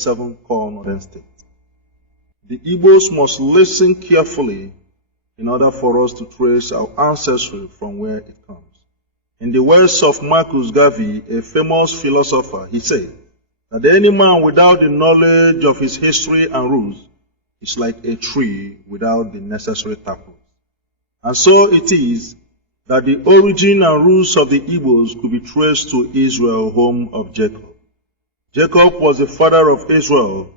7 core northern states. The Igbos must listen carefully in order for us to trace our ancestry from where it comes. In the words of Marcus Garvey, a famous philosopher, he said that any man without the knowledge of his history and roots is like a tree without the necessary taproot. And so it is that the origin and roots of the Igbos could be traced to Israel, home of Jacob. Jacob was the father of Israel,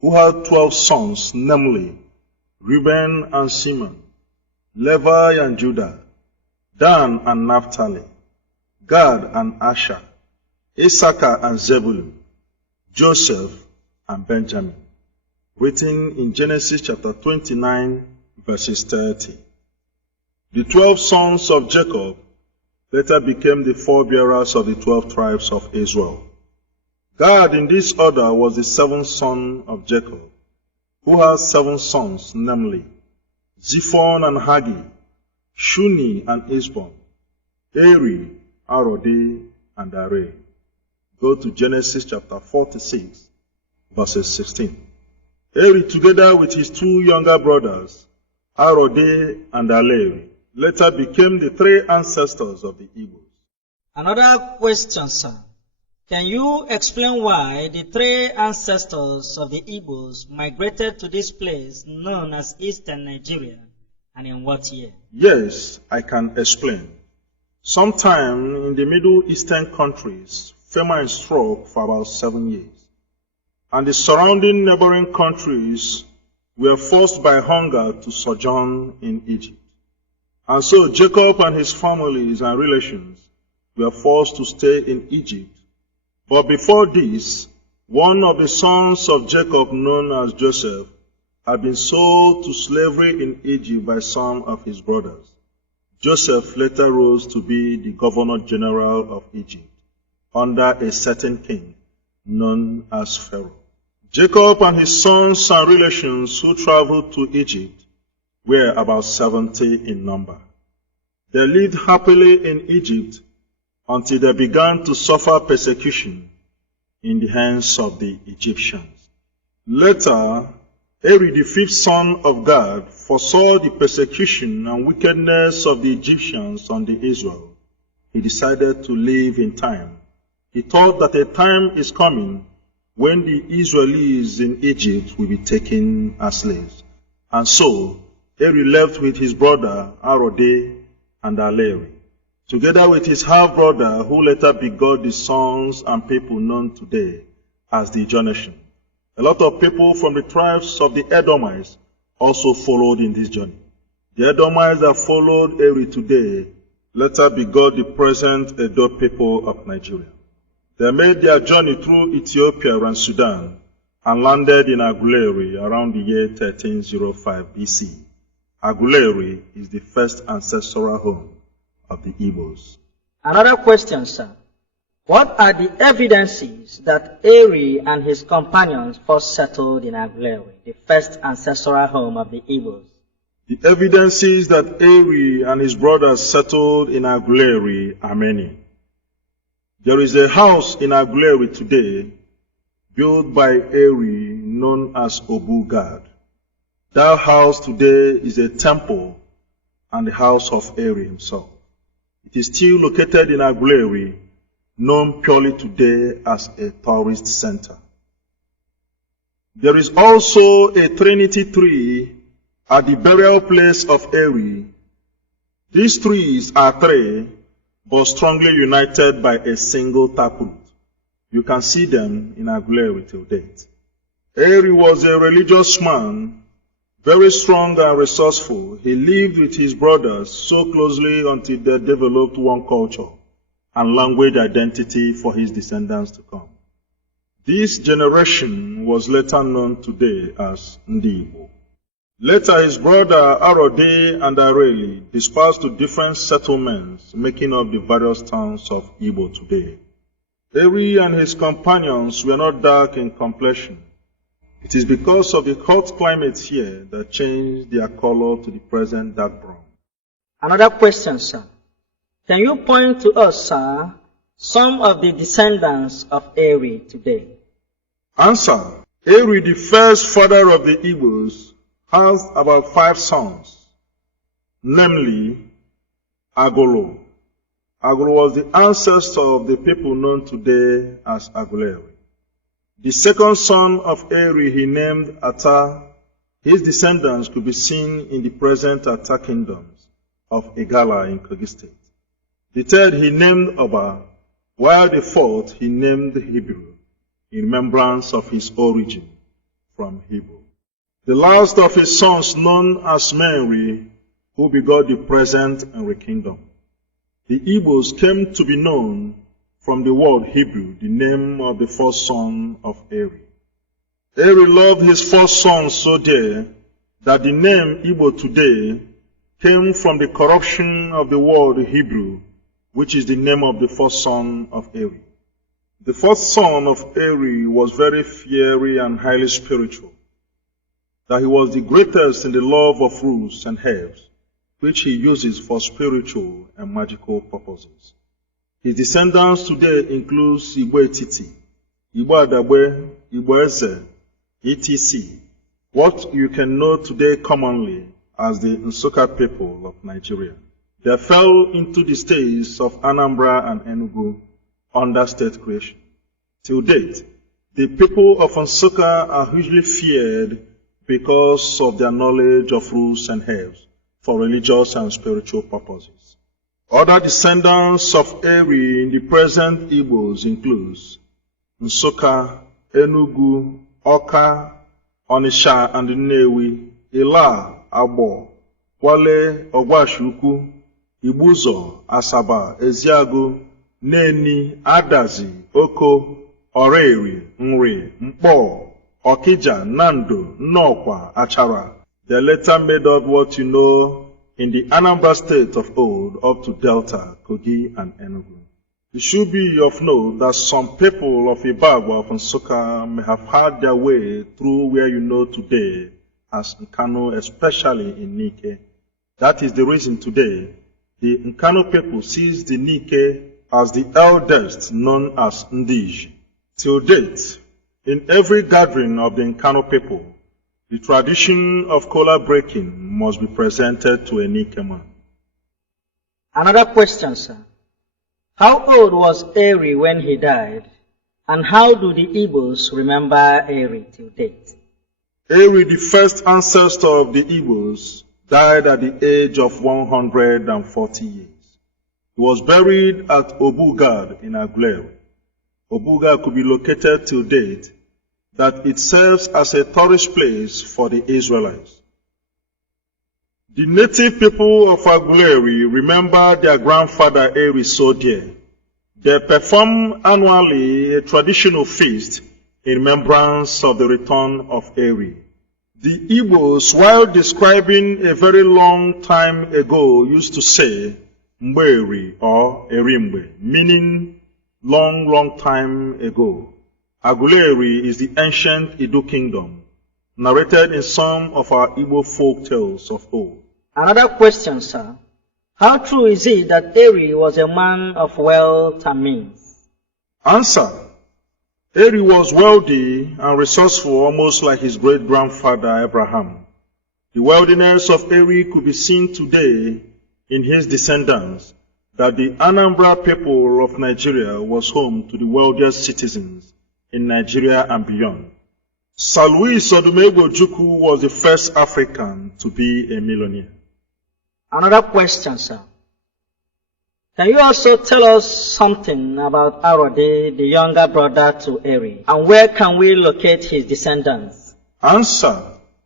who had 12 sons, namely Reuben and Simeon, Levi and Judah, Dan and Naphtali, Gad and Asher, Issachar and Zebulun, Joseph and Benjamin, written in Genesis chapter 29, verses 30. The 12 sons of Jacob later became the forebearers of the 12 tribes of Israel. Gad in this order was the 7th son of Jacob, who had 7 sons, namely Zephon and Hagi, Shuni and Esbon, Eri, Arodi, and Areh. Go to Genesis chapter 46, verses 16. Eri, together with his 2 younger brothers, Arodi and Areh, later became the 3 ancestors of the Igbos. Another question, sir. Can you explain why the 3 ancestors of the Igbos migrated to this place known as Eastern Nigeria, and in what year? Yes, I can explain. Sometime in the Middle Eastern countries, famine struck for about 7 years, and the surrounding neighboring countries were forced by hunger to sojourn in Egypt. And so Jacob and his families and relations were forced to stay in Egypt. But before this, one of the sons of Jacob, known as Joseph, had been sold to slavery in Egypt by some of his brothers. Joseph later rose to be the governor general of Egypt, under a certain king known as Pharaoh. Jacob and his sons and relations who traveled to Egypt were about 70 in number. They lived happily in Egypt until they began to suffer persecution in the hands of the Egyptians. Later, Eri, the 5th son of Gad, foresaw the persecution and wickedness of the Egyptians on the Israel. He decided to live in time. He thought that a time is coming when the Israelis in Egypt will be taken as slaves. And so, Eri left with his brother Arode and Aleri, together with his half-brother, who later begot the sons and people known today as the generation. A lot of people from the tribes of the Edomites also followed in this journey. The Edomites that followed Eri today later begot the present Edo people of Nigeria. They made their journey through Ethiopia and Sudan and landed in Aguleri around the year 1305 BC. Aguleri is the first ancestral home of the Igbos. Another question, sir. What are the evidences that Eri and his companions first settled in Aguleri, the first ancestral home of the Igbos? The evidences that Eri and his brothers settled in Aguleri are many. There is a house in Aguleri today built by Eri known as Obugad. That house today is a temple and the house of Eri himself. It is still located in Aguleri, known purely today as a tourist center. There is also a Trinity tree at the burial place of Eri. These trees are 3, but strongly united by a single taproot. You can see them in Aguleri till date. Eri was a religious man, very strong and resourceful. He lived with his brothers so closely until they developed one culture and language identity for his descendants to come. This generation was later known today as Ndi Igbo. Later, his brother Arode and Areli dispersed to different settlements, making up the various towns of Igbo today. Eri and his companions were not dark in complexion. It is because of the hot climate here that changed their color to the present dark brown. Another question, sir. Can you point to us, sir, some of the descendants of Eri today? Answer. Eri, the first father of the Igbos, has about 5 sons, namely Agolo. Agolo was the ancestor of the people known today as Aguleri. The second son of Eri he named Ata. His descendants could be seen in the present Ata kingdoms of Igala in Kogi state. The third he named Oba, while the fourth he named Hebrew, in remembrance of his origin from Hebrew. The last of his sons, known as Mary, who begot the present Enri kingdom. The Igbos came to be known from the word Hebrew, the name of the first son of Eri. Eri loved his first son so dear that the name Igbo today came from the corruption of the word Hebrew, which is the name of the first son of Eri. The first son of Eri was very fiery and highly spiritual, that he was the greatest in the love of roots and herbs, which he uses for spiritual and magical purposes. His descendants today include Igbo Etiti, Igbo Adagbe, Igbo Eze, etc., what you can know today commonly as the Nsukka people of Nigeria. They fell into the states of Anambra and Enugu under state creation. Till date, the people of Nsukka are hugely feared because of their knowledge of roots and herbs for religious and spiritual purposes. Other descendants of Eri in the present Igbos include Nsukka, Enugu, Oka, Onisha and Nnewi, Ila, Abo, Wale, Ogwashuku, Ibuzo, Asaba, Eziago, Neni, Adazi, Oko, Oreri, Nri, Mpo, Okija, Nando, Nnokwa, Achara. They later made up what you know in the Anambra state of old up to Delta, Kogi, and Enugu. It should be of note that some people of Ibagwa of Nsukka may have had their way through where you know today as Nkano, especially in Nike. That is the reason today the Nkano people sees the Nike as the eldest, known as Ndiji. Till date, in every gathering of the Nkano people, the tradition of kola breaking must be presented to a Nike man. Another question, sir. How old was Eri when he died, and how do the Igbos remember Eri till date? Eri, the first ancestor of the Igbos, died at the age of 140 years. He was buried at Obugad in Aguleri. Obuga could be located till date, that it serves as a tourist place for the Israelites. The native people of Aguleri remember their grandfather Eri so dear. They perform annually a traditional feast in remembrance of the return of Eri. The Igbos, while describing a very long time ago, used to say Mberi or Erimbe, meaning long time ago. Aguleri is the ancient Edo kingdom, narrated in some of our Igbo folk tales of old. Another question, sir. How true is it that Eri was a man of wealth and means? Answer. Eri was wealthy and resourceful, almost like his great-grandfather Abraham. The wealthiness of Eri could be seen today in his descendants, that the Anambra people of Nigeria was home to the wealthiest citizens in Nigeria and beyond. Sir Louis Odumegwu Ojukwu was the first African to be a millionaire. Another question, sir. Can you also tell us something about Arode, the younger brother to Eri, and where can we locate his descendants? Answer.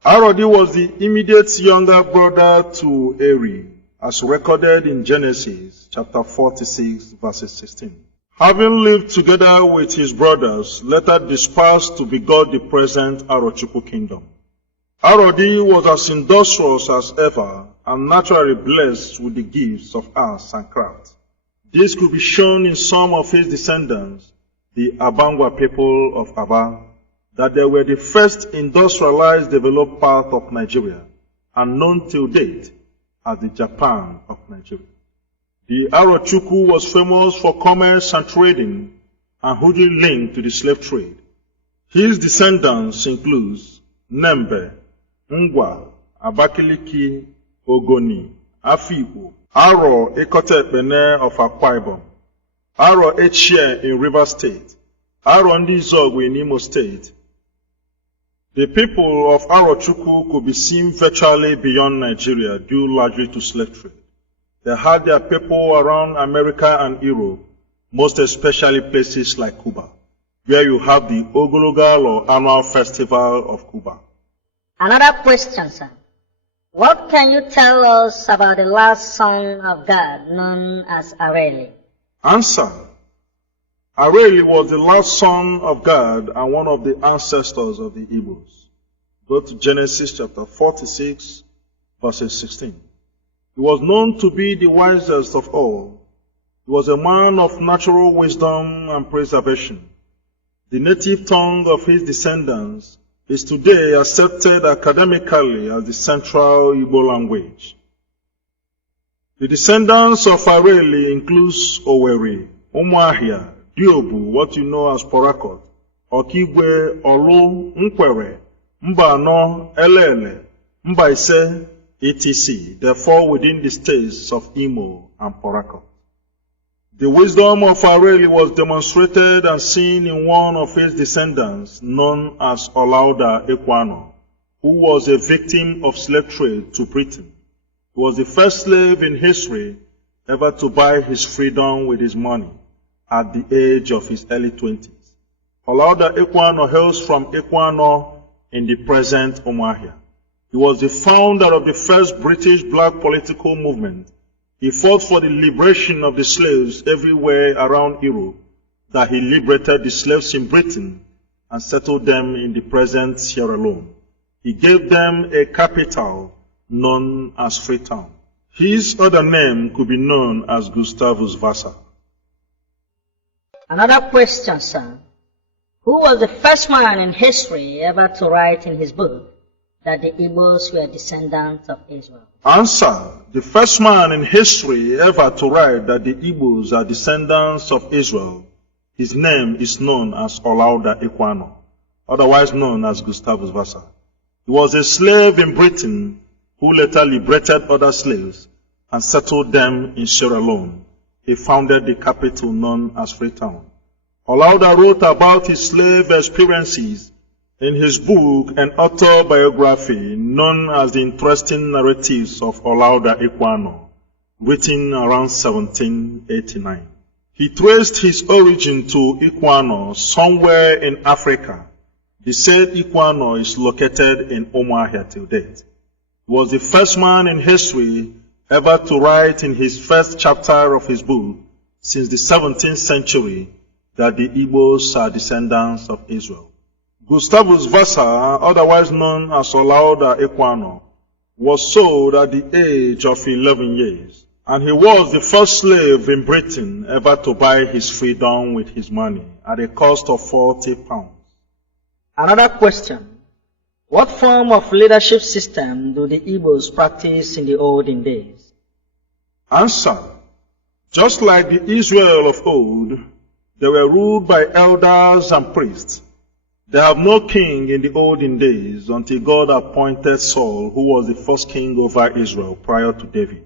Arode was the immediate younger brother to Eri, as recorded in Genesis chapter 46, verses 16. Having lived together with his brothers, later dispersed to begot the present Arochukwu kingdom. Arode was as industrious as ever and naturally blessed with the gifts of arts and craft. This could be shown in some of his descendants, the Abangwa people of Aba, that they were the first industrialized developed part of Nigeria and known till date as the Japan of Nigeria. The Arochukwu was famous for commerce and trading and hugely linked to the slave trade. His descendants include Nembe, Ngwa, Abakiliki, Ogoni, Afikpo, Aro Ekotepene of Akwa Ibom, Aro Echie in River State, Aro Ndizogwe in Imo State. The people of Arochukwu could be seen virtually beyond Nigeria due largely to slave trade. They had their people around America and Europe, most especially places like Cuba, where you have the Ogologal or annual festival of Cuba. Another question, sir. What can you tell us about the last son of God known as Areli? Answer. Areli was the last son of God and one of the ancestors of the Igbos. Go to Genesis chapter 46, verses 16. He was known to be the wisest of all. He was a man of natural wisdom and preservation. The native tongue of his descendants is today accepted academically as the central Igbo language. The descendants of Areli includes Oweri, Umuahia, Diobu, what you know as Porakot, Okigwe, Olu, Nkwere, Mbano, Elele, Mbaise, etc. Therefore within the states of Imo and Porakot. The wisdom of Areli was demonstrated and seen in one of his descendants known as Olauda Ekwano, who was a victim of slave trade to Britain. He was the first slave in history ever to buy his freedom with his money at the age of his early 20s. Olauda Ekwano hails from Ekwano in the present Umuahia. He was the founder of the first British black political movement. He fought for the liberation of the slaves everywhere around Europe, that he liberated the slaves in Britain and settled them in the present Sierra Leone. He gave them a capital known as Freetown. His other name could be known as Gustavus Vassa. Another question, sir. Who was the first man in history ever to write in his book that the Igbos were descendants of Israel? Answer. The first man in history ever to write that the Igbos are descendants of Israel, his name is known as Olauda Ekwano, otherwise known as Gustavus Vassa. He was a slave in Britain who later liberated other slaves and settled them in Sierra Leone. He founded the capital known as Freetown. Olauda wrote about his slave experiences in his book and autobiography known as The Interesting Narratives of Olauda Ekwano, written around 1789. He traced his origin to Ekwano somewhere in Africa. The said Ekwano is located in Umuahia till date. He was the first man in history ever to write in his first chapter of his book since the 17th century that the Igbos are descendants of Israel. Gustavus Vassa, otherwise known as Olauda Ekwano, was sold at the age of 11 years, and he was the first slave in Britain ever to buy his freedom with his money at a cost of 40 pounds. Another question. What form of leadership system do the Igbos practice in the olden days? Answer. Just like the Israel of old, they were ruled by elders and priests. They have no king in the olden days until God appointed Saul, who was the first king over Israel prior to David.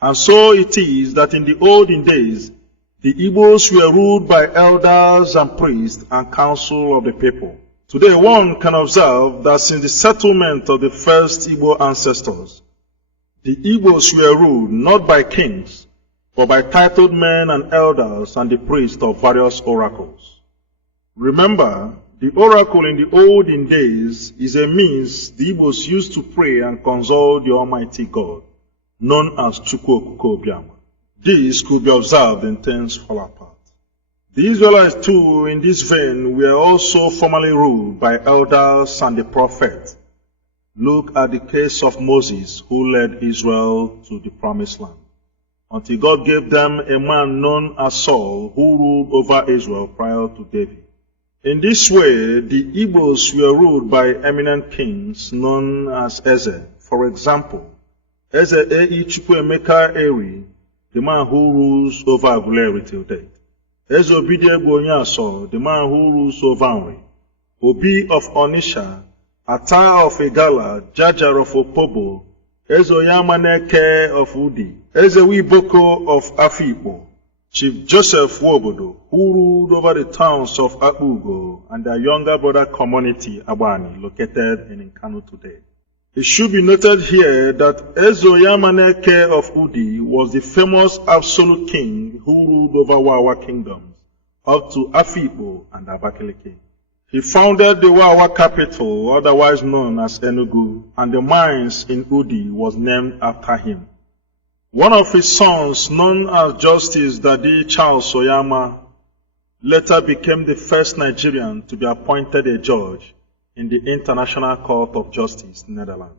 And so it is that in the olden days, the Igbos were ruled by elders and priests and council of the people. Today one can observe that since the settlement of the first Igbo ancestors, the Igbos were ruled not by kings, but by titled men and elders and the priests of various oracles. Remember, the oracle in the olden days is a means the Igbos used to pray and consult the Almighty God, known as Chukwu Okuko Obiama. This could be observed in things fall apart. The Israelites too, in this vein, were also formerly ruled by elders and the prophet. Look at the case of Moses, who led Israel to the promised land, until God gave them a man known as Saul, who ruled over Israel prior to David. In this way, the Igbos were ruled by eminent kings known as Eze. For example, Eze E. Chukwuemeka Eri, the man who rules over Aguleri till date. Eze Obidiegwu Onyeaso, the man who rules over Nri. Obi of Onisha, Ata of Igala, Jaja of Opobo, Ezoyamaneke of Udi, Ezewiboko of Afipo, Chief Joseph Wobodo, who ruled over the towns of Abugo and their younger brother community, Abani, located in Nkanu today. It should be noted here that Ezoyamaneke of Udi was the famous absolute king who ruled over Wawa kingdoms up to Afipo and Abakaliki. He founded the Wawa capital, otherwise known as Enugu, and the mines in Udi was named after him. One of his sons, known as Justice Dadi Charles Oyama, later became the first Nigerian to be appointed a judge in the International Court of Justice, Netherlands.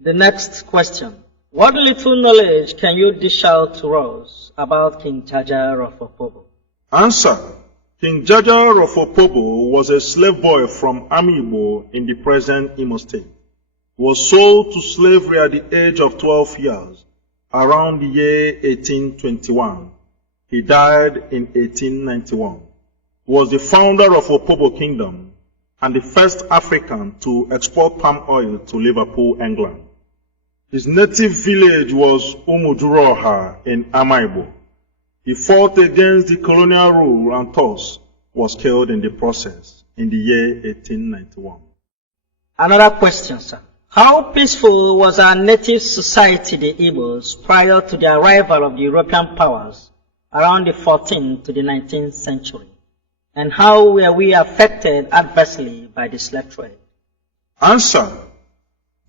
The next question. What little knowledge can you dish out to us about King Jaja of Opobo? Answer. King Jaja of Opobo was a slave boy from Igbo in the present Imo State. He was sold to slavery at the age of 12 years, around the year 1821. He died in 1891. He was the founder of Opobo Kingdom and the first African to export palm oil to Liverpool, England. His native village was Umuduroha in Amaibo. He fought against the colonial rule and thus was killed in the process in the year 1891. Another question, sir. How peaceful was our native society, the Igbos, prior to the arrival of the European powers around the 14th to the 19th century? And how were we affected adversely by the slave trade? Answer.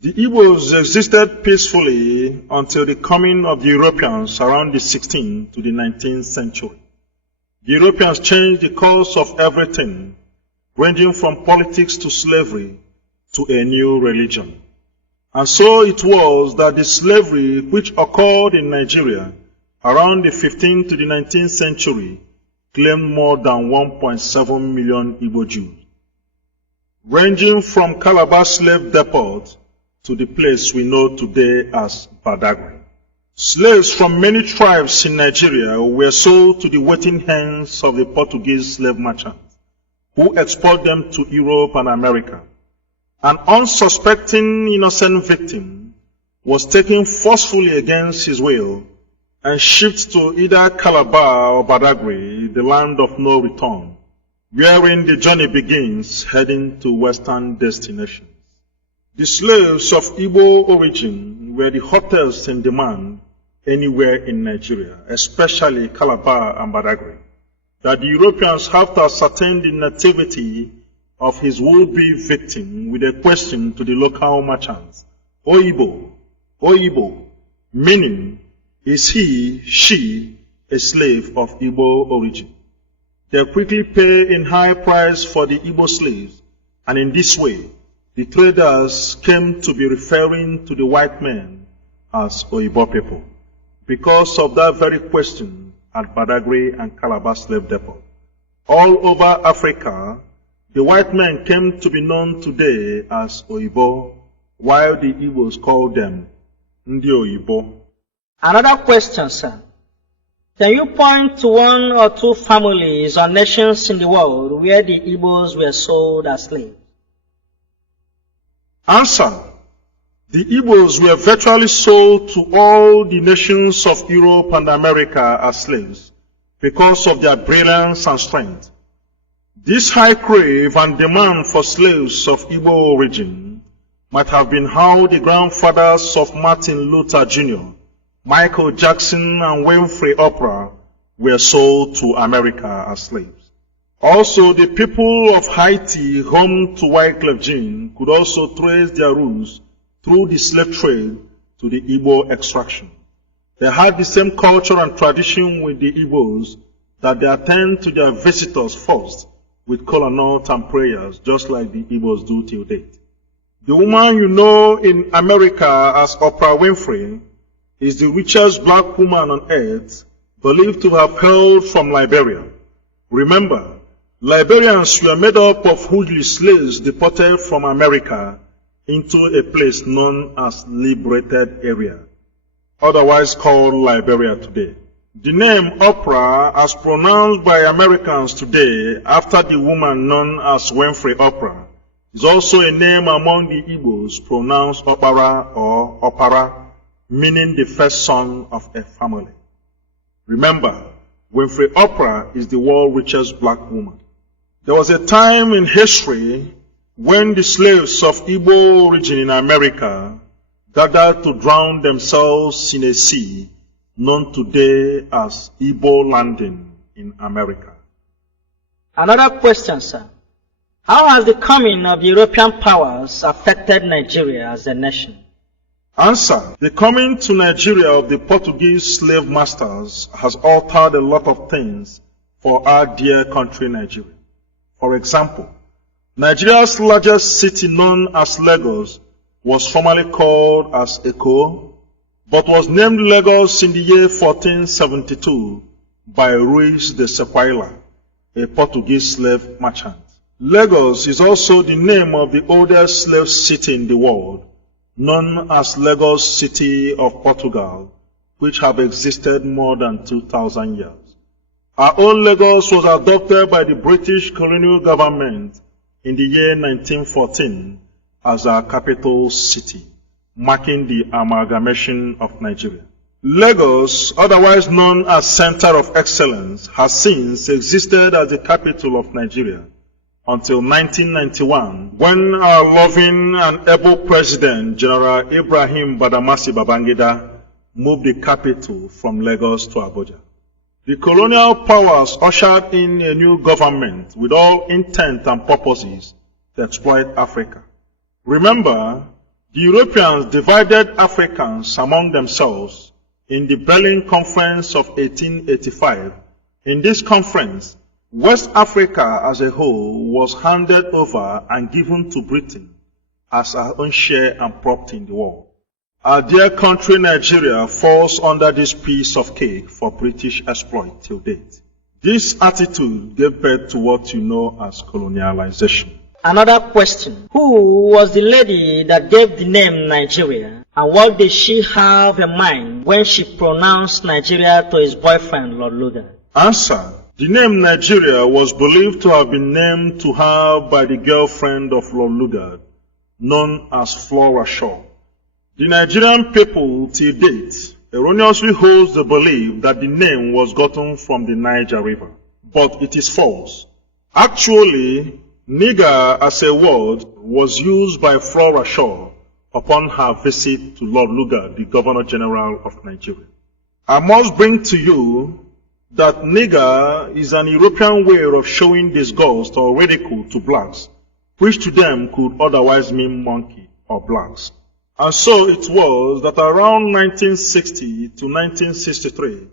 The Igbos existed peacefully until the coming of the Europeans around the 16th to the 19th century. The Europeans changed the course of everything, ranging from politics to slavery to a new religion. And so it was that the slavery which occurred in Nigeria around the 15th to the 19th century claimed more than 1.7 million Igbo Jews, ranging from Calabar slave depot to the place we know today as Badagry. Slaves from many tribes in Nigeria were sold to the waiting hands of the Portuguese slave merchants, who exported them to Europe and America. An unsuspecting innocent victim was taken forcefully against his will and shipped to either Calabar or Badagry, the land of no return, wherein the journey begins heading to western destinations. The slaves of Igbo origin were the hottest in demand anywhere in Nigeria, especially Calabar and Badagry, that the Europeans have to ascertain the nativity of his would-be victim with a question to the local merchants, Oyibo, Oyibo, meaning, is he, she, a slave of Igbo origin? They quickly pay in high price for the Igbo slaves, and in this way, the traders came to be referring to the white men as Oyibo people, because of that very question at Badagry and Calabar slave depot. All over Africa, the white men came to be known today as Oyibo, while the Igbos called them Ndi Oyibo. Another question, sir. Can you point to one or two families or nations in the world where the Igbos were sold as slaves? Answer. The Igbos were virtually sold to all the nations of Europe and America as slaves because of their brilliance and strength. This high crave and demand for slaves of Igbo origin might have been how the grandfathers of Martin Luther Jr., Michael Jackson, and Winfrey Oprah were sold to America as slaves. Also, the people of Haiti, home to Wyclef Jean, could also trace their roots through the slave trade to the Igbo extraction. They had the same culture and tradition with the Igbos that they attend to their visitors first with kola nut and prayers, just like the Igbos do till date. The woman you know in America as Oprah Winfrey is the richest black woman on earth, believed to have hailed from Liberia. Remember, Liberians were made up of hoodly slaves deported from America into a place known as Liberated Area, otherwise called Liberia today. The name Oprah, as pronounced by Americans today after the woman known as Winfrey Oprah, is also a name among the Igbos pronounced Opara or Opara, meaning the first son of a family. Remember, Winfrey Oprah is the world's richest black woman. There was a time in history when the slaves of Igbo origin in America gathered to drown themselves in a sea known today as Igbo landing in America. Another question, sir. How has the coming of European powers affected Nigeria as a nation? Answer. The coming to Nigeria of the Portuguese slave masters has altered a lot of things for our dear country Nigeria. For example, Nigeria's largest city known as Lagos was formerly called as Eko, but was named Lagos in the year 1472 by Ruiz de Sequeira, a Portuguese slave merchant. Lagos is also the name of the oldest slave city in the world, known as Lagos City of Portugal, which have existed more than 2,000 years. Our own Lagos was adopted by the British colonial government in the year 1914 as our capital city, marking the amalgamation of Nigeria. Lagos, otherwise known as Center of Excellence, has since existed as the capital of Nigeria until 1991, when our loving and able President, General Ibrahim Badamasi Babangida, moved the capital from Lagos to Abuja. The colonial powers ushered in a new government with all intent and purposes to exploit Africa. Remember, the Europeans divided Africans among themselves in the Berlin Conference of 1885. In this conference, West Africa as a whole was handed over and given to Britain as our own share and property in the world. Our dear country Nigeria falls under this piece of cake for British exploit till date. This attitude gave birth to what you know as colonialization. Another question. Who was the lady that gave the name Nigeria, and what did she have in mind when she pronounced Nigeria to his boyfriend, Lord Lugard? Answer. The name Nigeria was believed to have been named to her by the girlfriend of Lord Lugard, known as Flora Shaw. The Nigerian people till date erroneously holds the belief that the name was gotten from the Niger River, but it is false. Actually, nigger as a word was used by Flora Shaw upon her visit to Lord Lugard, the Governor General of Nigeria. I must bring to you that nigger is an European way of showing disgust or ridicule to blacks, which to them could otherwise mean monkey or blacks. And so it was that around 1960 to 1963,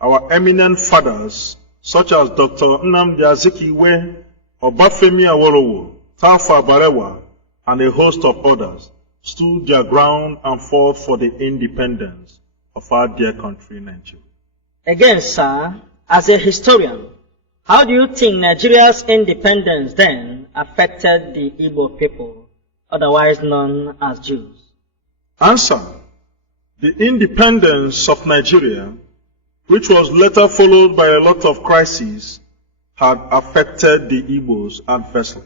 our eminent fathers, such as Dr. Nnamdi Azikiwe, Obafemi Awolowo, Tafa Balewa, and a host of others, stood their ground and fought for the independence of our dear country, Nigeria. Again, sir, as a historian, how do you think Nigeria's independence then affected the Igbo people, otherwise known as Jews? Answer. The independence of Nigeria, which was later followed by a lot of crises, had affected the Igbos adversely.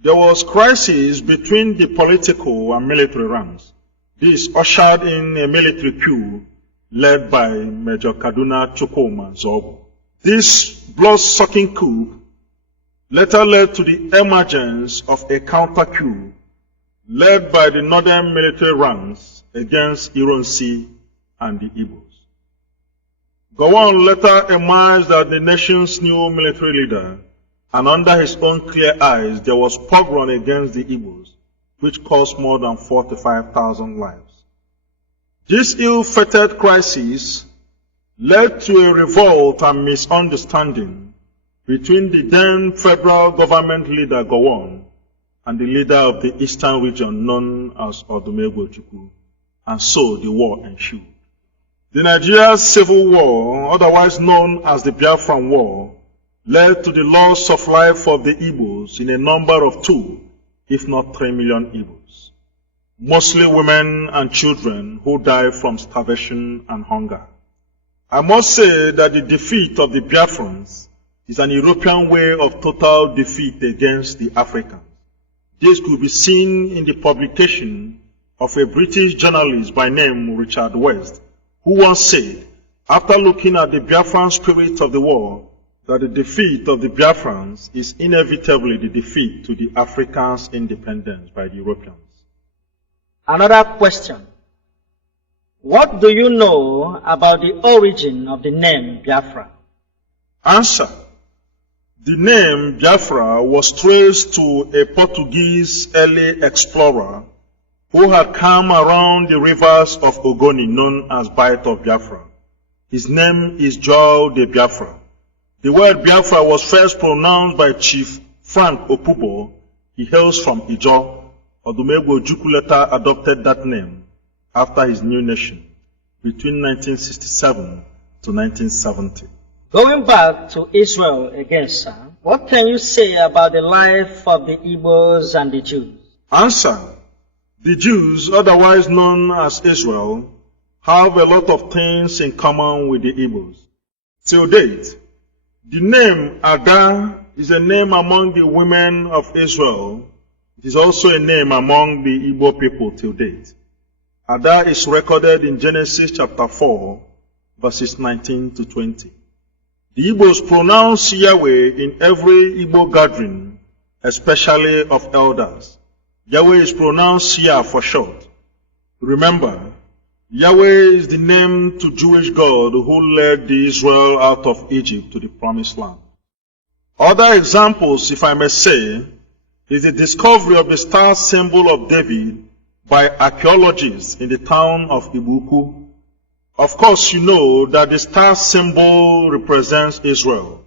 There was crisis between the political and military ranks. This ushered in a military coup led by Major Kaduna Chukwuma Zobo. This blood-sucking coup later led to the emergence of a counter-coup led by the northern military ranks against Ironsi and the Igbos. Gowon later emerged as the nation's new military leader, and under his own clear eyes there was pogrom against the Igbos, which cost more than 45,000 lives. This ill-fated crisis led to a revolt and misunderstanding between the then federal government leader Gowon and the leader of the eastern region known as Odumegwu Chukwu, and so the war ensued. The Nigerian Civil War, otherwise known as the Biafran War, led to the loss of life of the Igbos in a number of 2, if not 3 million Igbos, mostly women and children who died from starvation and hunger. I must say that the defeat of the Biafrans is an European way of total defeat against the Africans. This could be seen in the publication of a British journalist by name Richard West, who once said, after looking at the Biafran spirit of the war, that the defeat of the Biafrans is inevitably the defeat to the Africans' independence by the Europeans. Another question. What do you know about the origin of the name Biafra? Answer. The name Biafra was traced to a Portuguese early explorer who had come around the rivers of Ogoni known as Bight of Biafra. His name is Joao de Biafra. The word Biafra was first pronounced by Chief Frank Opubo. He hails from Ijo. Odumegwu Ojukwu later adopted that name after his new nation between 1967 to 1970. Going back to Israel again, sir, what can you say about the life of the Igbos and the Jews? Answer. The Jews, otherwise known as Israel, have a lot of things in common with the Igbos. Till date, the name Ada is a name among the women of Israel. It is also a name among the Igbo people till date. Ada is recorded in Genesis chapter 4, verses 19 to 20. The Igbos pronounce Yahweh in every Igbo gathering, especially of elders. Yahweh is pronounced Yah for short. Remember, Yahweh is the name to Jewish God who led the Israel out of Egypt to the promised land. Other examples, if I may say, is the discovery of the star symbol of David by archaeologists in the town of Ibuku. Of course, you know that the star symbol represents Israel.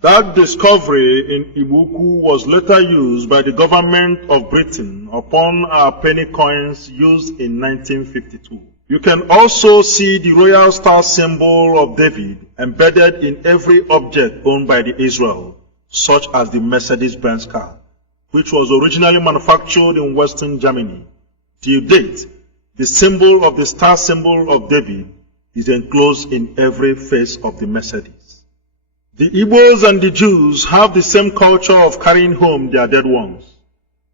That discovery in Ibuku was later used by the government of Britain upon our penny coins used in 1952. You can also see the royal star symbol of David embedded in every object owned by the Israel, such as the Mercedes-Benz car, which was originally manufactured in Western Germany. Till date, the symbol of the star symbol of David is enclosed in every face of the Mercedes. The Igbos and the Jews have the same culture of carrying home their dead ones,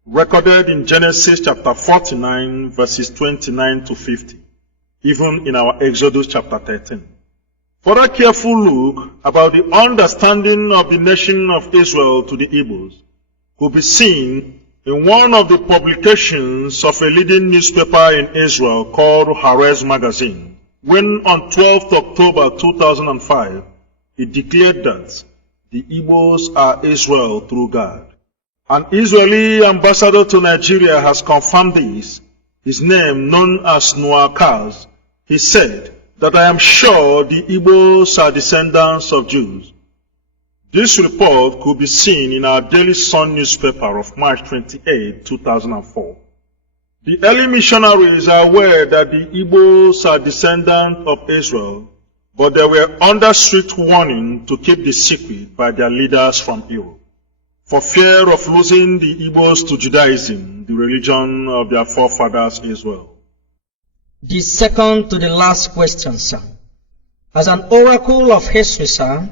recorded in Genesis chapter 49, verses 29 to 50, even in our Exodus chapter 13. For a careful look about the understanding of the nation of Israel to the Igbos could be seen in one of the publications of a leading newspaper in Israel called Haaretz Magazine, when on 12th October 2005, it declared that the Igbos are Israel through God. An Israeli ambassador to Nigeria has confirmed this. His name, known as Noah Kaz, he said that I am sure the Igbos are descendants of Jews. This report could be seen in our Daily Sun newspaper of March 28, 2004. The early missionaries are aware that the Igbos are descendants of Israel, but they were under strict warning to keep the secret by their leaders from Europe, for fear of losing the Igbos to Judaism, the religion of their forefathers Israel. The second to the last question, sir. As an oracle of history, sir,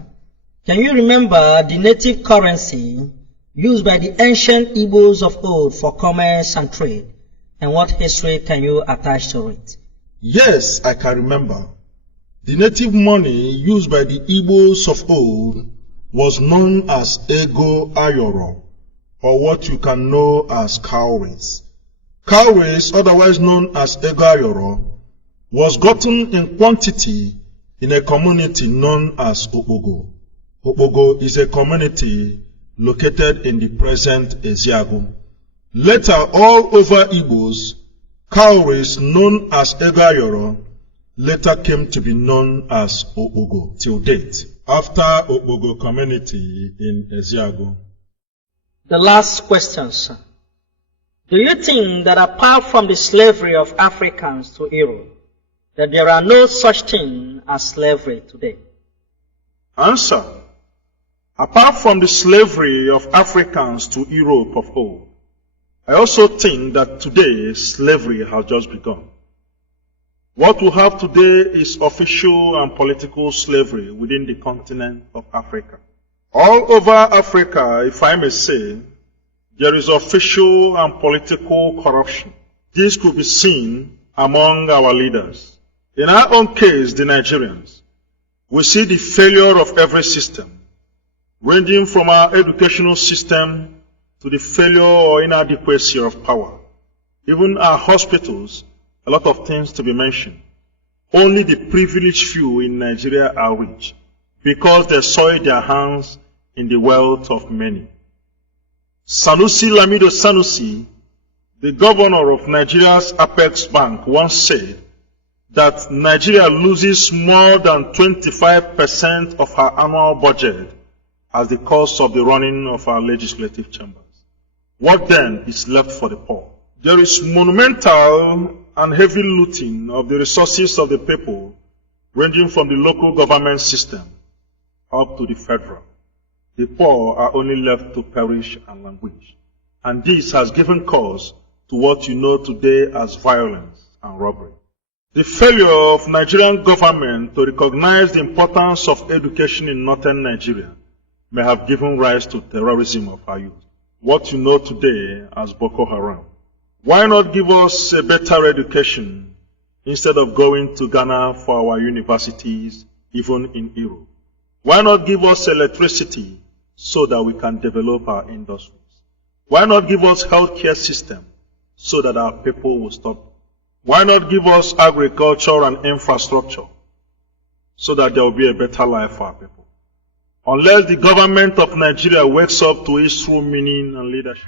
can you remember the native currency used by the ancient Igbos of old for commerce and trade? And what history can you attach to it? Yes, I can remember. The native money used by the Igbos of old was known as Ego Ayoro, or what you can know as cowries. Cowries, otherwise known as Ego Ayoro, was gotten in quantity in a community known as Okpogo. Okpogo is a community located in the present Eziago. Later, all over Igbos, cowries known as Ego Ayoro later came to be known as Okpogo till date, after Okpogo community in Eziago. The last question, sir. Do you think that apart from the slavery of Africans to Europe, that there are no such thing as slavery today? Answer. Apart from the slavery of Africans to Europe of old, I also think that today slavery has just begun. What we have today is official and political slavery within the continent of Africa. All over Africa, if I may say, there is official and political corruption. This could be seen among our leaders. In our own case, the Nigerians, we see the failure of every system, ranging from our educational system to the failure or inadequacy of power. Even our hospitals, a lot of things to be mentioned. Only the privileged few in Nigeria are rich because they soiled their hands in the wealth of many. Sanusi Lamido Sanusi, the governor of Nigeria's Apex Bank, once said that Nigeria loses more than 25% of her annual budget as the cost of the running of our legislative chambers. What then is left for the poor? There is monumental and heavy looting of the resources of the people, ranging from the local government system up to the federal. The poor are only left to perish and languish. And this has given cause to what you know today as violence and robbery. The failure of Nigerian government to recognize the importance of education in northern Nigeria may have given rise to terrorism of our youth. What you know today as Boko Haram. Why not give us a better education instead of going to Ghana for our universities, even in Europe? Why not give us electricity so that we can develop our industries? Why not give us healthcare system so that our people will stop? Why not give us agriculture and infrastructure so that there will be a better life for our people? Unless the government of Nigeria wakes up to its true meaning and leadership.